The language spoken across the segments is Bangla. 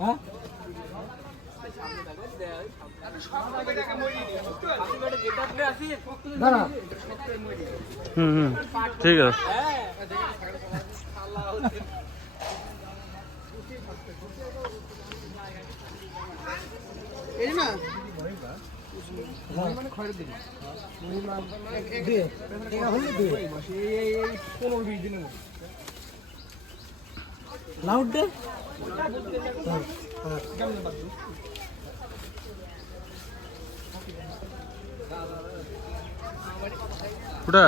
হ্যাঁ হুম ঠিক আছে। হলে দিয়ে লাউড? দে হ্যাঁ, হ্যাঁ। ওটা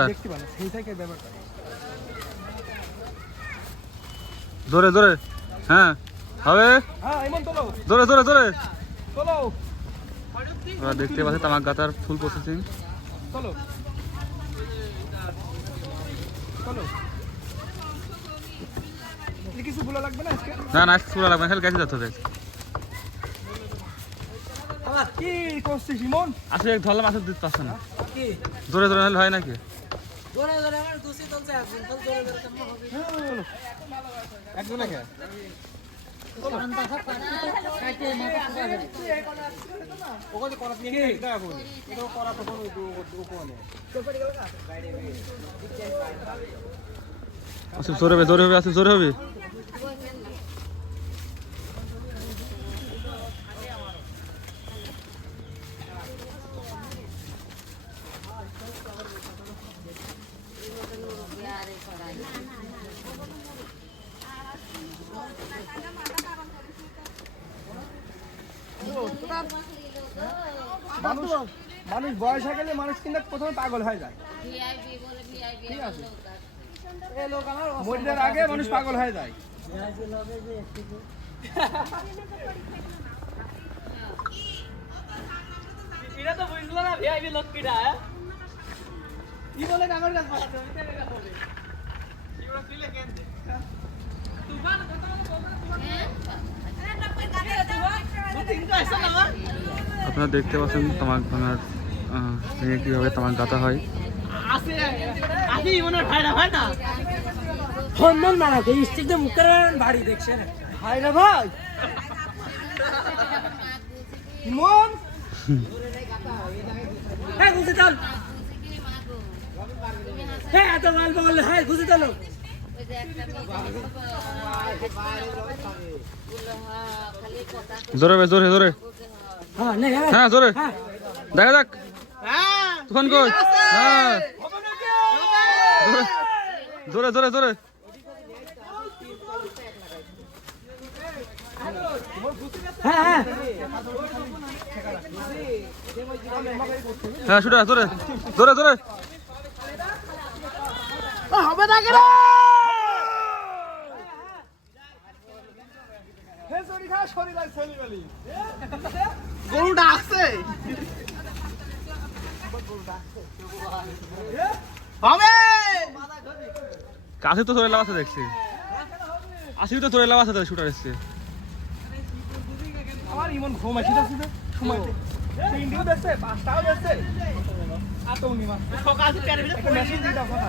জোরে জোরে হ্যাঁ হবে? জোরে জোরে জোরে ওরা দেখতে পাচ্ছে তামাক গাতার ফুল প্রসেসিং কিছু লাগবে না আজকে? না না আজকে পুরো লাগবে না, খালি গাছে যাচ্ছে হবে কি করছিস ইমন? আসলে ধরলাম আসলে দিতে পারছে না। কি? জোরে জোরে হলে হয় নাকি? জোরে জোরে আমার দুসি চলছে এখন তো জোরে জোরে কেমন হবে? একজনে খেয়ে ওখানে করা দিয়ে এটা এখন এটা করা তখন ওই ওখানে আসলে জোরে হবে জোরে হবে আসলে জোরে হবে। মানুষ মানুষ বয়স হয়ে গেলে মানুষ কিন্তু প্রথমে পাগল হয়ে যায় ঠিক আছে মরিদার আগে মানুষ পাগল হয়ে যায় এটা তো বুঝলো না ভিআইপি লক্ষ্মীটা হ্যাঁ কি বলে আমার কাছে আপনারা দেখতে পাচ্ছেন তামাক ভাঙার ভেঙে কীভাবে তামাক গাতা হয়। আছে আছে ইমনের ভাইরা ভাই না ফোন মন মারাতে স্টিক দিয়ে মুখের বাড়ি দেখছেন? ভাই না ভাই। ইমন হ্যাঁ গুছি চল হ্যাঁ এত মাল বললে হ্যাঁ গুছি চলো জোরে হবে জোরে জোরে। হ্যাঁ জোরে। দেখা যাক। তখন কই? হ্যাঁ। জোরে জোরে জোরে। হ্যাঁ শুটা, জোরে। জোরে জোরে। হবে না বলি। গরুটা আছে হবে! কাছে তো তোরে লাভ আছে দেখছি। আসি তো তোরে লাভ আছে শুটার এসছে। আমার ইমন ঘুম আসি যাচ্ছে যে সময়তে তিনটিও দেখছে পাঁচটাও দেখছে। উনি সকাল দিয়ে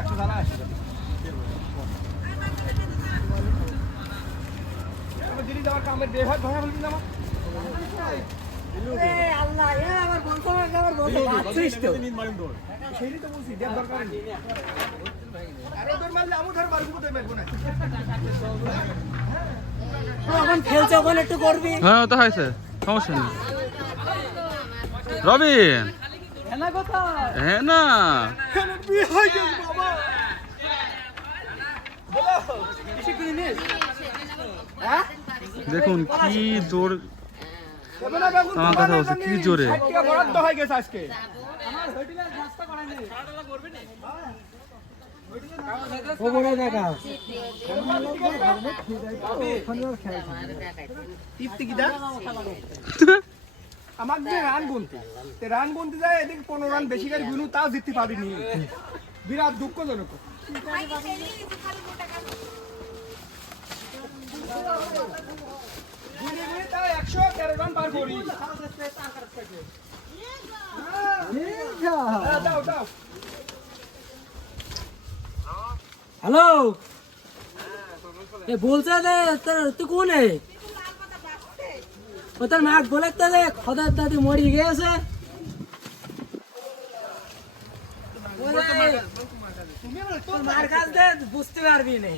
একশো জানা কামের দেহ হয় ধরা বলবি না আমার আল্লাহ আমার বলতো আমার বলতো বাচ্চিস তো সেই তো বলছি দেওয়ার দরকার নেই। আরে তোর মারলে আমি ধর মারবো কোথায় মারবো না? এখন খেলছে ওখানে একটু করবি। হ্যাঁ তো হয়েছে সমস্যা নেই। রবিন হ্যাঁ না বিয়ে হয়ে গেছে বাবা। দেখুন কি জোর আমার কথা বলছে, কি জোরে? বরাদ্দ হয়ে গেছে আজকে। আমার যে রান গুনতে রান গুনতে যায় এদিকে পনেরো রান বেশি করে গুনু তাও জিততে পারিনি। বিরাট দুঃখজনক গুনে গুনে তাও একশো তেরো রান পার করি হ্যাঁ, দাও দাও হ্যালো এ বলছে যে তোর তুই কোনে ও তোর মাক বলে তো যে খদার দাদি মরি গেছে তোর মার কাছ দে বুঝতে পারবি না